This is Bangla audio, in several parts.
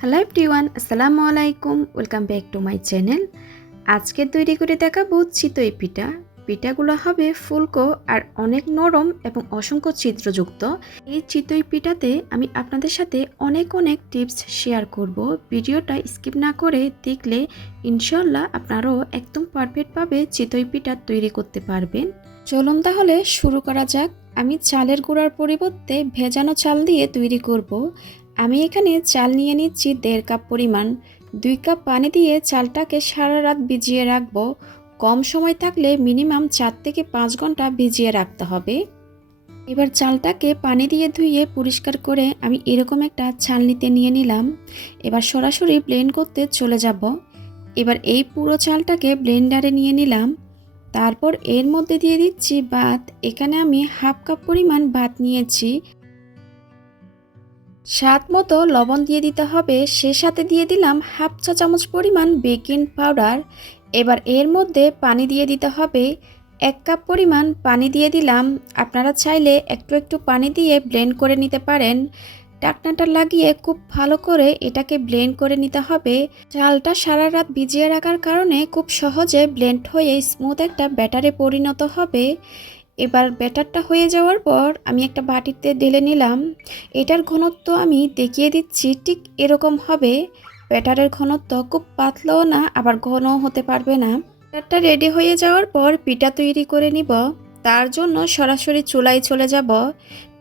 হ্যালো এভরিওয়ান, আসসালামু আলাইকুম। Welcome back to my channel. আজকে তৈরি করে দেখাবো চিতই পিঠা। পিঠাগুলো হবে ফুলকো আর অনেক নরম এবং অসংখ্য ছিদ্রযুক্ত। এই চিতই পিঠাতে আমি আপনাদের সাথে অনেক টিপস শেয়ার করব। ভিডিওটা স্কিপ না করে দেখলে ইনশাল্লাহ আপনারাও একদম পারফেক্টভাবে চিতই পিঠা তৈরি করতে পারবেন। চলুন তাহলে শুরু করা যাক। আমি চালের গুঁড়ার পরিবর্তে ভেজানো চাল দিয়ে তৈরি করব। আমি এখানে চাল নিয়ে নিচ্ছি 1.5 কাপ পরিমাণ। 2 কাপ পানি দিয়ে চালটাকে সারা রাত ভিজিয়ে রাখবো। কম সময় থাকলে মিনিমাম 4 থেকে 5 ঘন্টা ভিজিয়ে রাখতে হবে। এবার চালটাকে পানি দিয়ে ধুয়ে পরিষ্কার করে আমি এরকম একটা ছালনিতে নিয়ে নিলাম। এবার সরাসরি ব্লেন্ড করতে চলে যাব। এবার এই পুরো চালটাকে ব্লেন্ডারে নিয়ে নিলাম। তারপর এর মধ্যে দিয়ে দিচ্ছি ভাত। এখানে আমি 1/2 কাপ পরিমাণ ভাত নিয়েছি। স্বাদ মতো লবণ দিয়ে দিতে হবে। সে সাথে দিয়ে দিলাম 1/2 চা চামচ পরিমাণ বেকিং পাউডার। এবার এর মধ্যে পানি দিয়ে দিতে হবে। 1 কাপ পরিমাণ পানি দিয়ে দিলাম। আপনারা চাইলে একটু পানি দিয়ে ব্লেন্ড করে নিতে পারেন। ঢাকনাটা লাগিয়ে খুব ভালো করে এটাকে ব্লেন্ড করে নিতে হবে। চালটা সারা রাত ভিজিয়ে রাখার কারণে খুব সহজে ব্লেন্ড হয়ে স্মুথ একটা ব্যাটারে পরিণত হবে। এবার ব্যাটারটা হয়ে যাওয়ার পর আমি একটা বাটিতে ঢেলে নিলাম। এটার ঘনত্ব আমি দেখিয়ে দিচ্ছি, ঠিক এরকম হবে। ব্যাটারের ঘনত্ব খুব পাতলাও না আবার ঘনও হতে পারবে না। ব্যাটারটা রেডি হয়ে যাওয়ার পর পিঠা তৈরি করে নিব। তার জন্য সরাসরি চুলায় চলে যাব।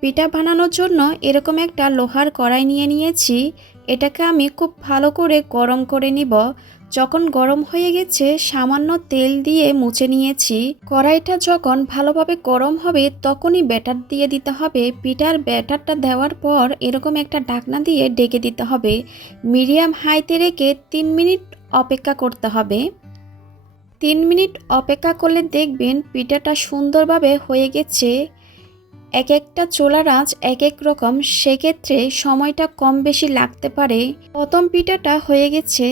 পিঠা বানানোর জন্য এরকম একটা লোহার কড়াই নিয়ে নিয়েছি। এটাকে আমি খুব ভালো করে গরম করে নিব। যখন গরম হয়ে গেছে সামান্য তেল দিয়ে মুছে নিয়েছি। কড়াইটা যখন ভালোভাবে গরম হবে তখনই ব্যাটার দিয়ে দিতে হবে। পিঠার ব্যাটারটা দেওয়ার পর এরকম একটা ঢাকনা দিয়ে ঢেকে দিতে হবে। মিডিয়াম হাইতে রেখে 3 মিনিট অপেক্ষা করতে হবে। 3 মিনিট অপেক্ষা করলে দেখবেন পিঠাটা সুন্দরভাবে হয়ে গেছে। এক একটা চুলার আঁচ এক এক রকম, সেক্ষেত্রে সময়টা কম বেশি লাগতে পারে। প্রথম পিঠাটা হয়ে গেছে,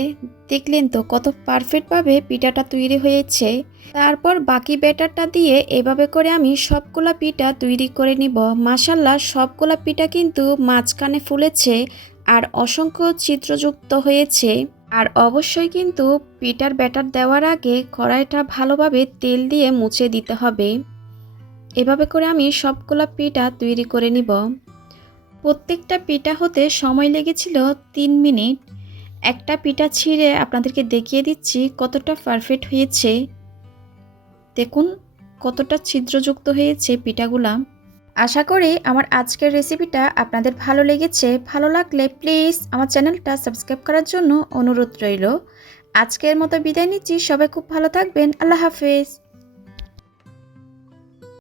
দেখলেন তো কত পারফেক্টভাবে পিঠাটা তৈরি হয়েছে। তারপর বাকি ব্যাটারটা দিয়ে এভাবে করে আমি সবগুলা পিঠা তৈরি করে নিব। মাশাআল্লাহ, সবগুলা পিঠা কিন্তু মাঝখানে ফুলেছে আর অসংখ্য ছিদ্রযুক্ত হয়েছে। আর অবশ্যই কিন্তু পিঠার ব্যাটার দেওয়ার আগে কড়াইটা ভালোভাবে তেল দিয়ে মুছে দিতে হবে। এভাবে করে আমি সবগুলা পিঠা তৈরি করে নিব। প্রত্যেকটা পিঠা হতে সময় লেগেছিল 3 মিনিট। একটা পিঠা ছিঁড়ে আপনাদেরকে দেখিয়ে দিচ্ছি কতটা পারফেক্ট হয়েছে। দেখুন কতটা ছিদ্রযুক্ত হয়েছে পিঠাগুলা। আশা করি আমার আজকের রেসিপিটা আপনাদের ভালো লেগেছে। ভালো লাগলে প্লিজ আমার চ্যানেলটা সাবস্ক্রাইব করার জন্য অনুরোধ রইল। আজকের মতো বিদায় নিচ্ছি। সবাই খুব ভালো থাকবেন। আল্লাহ হাফেজ।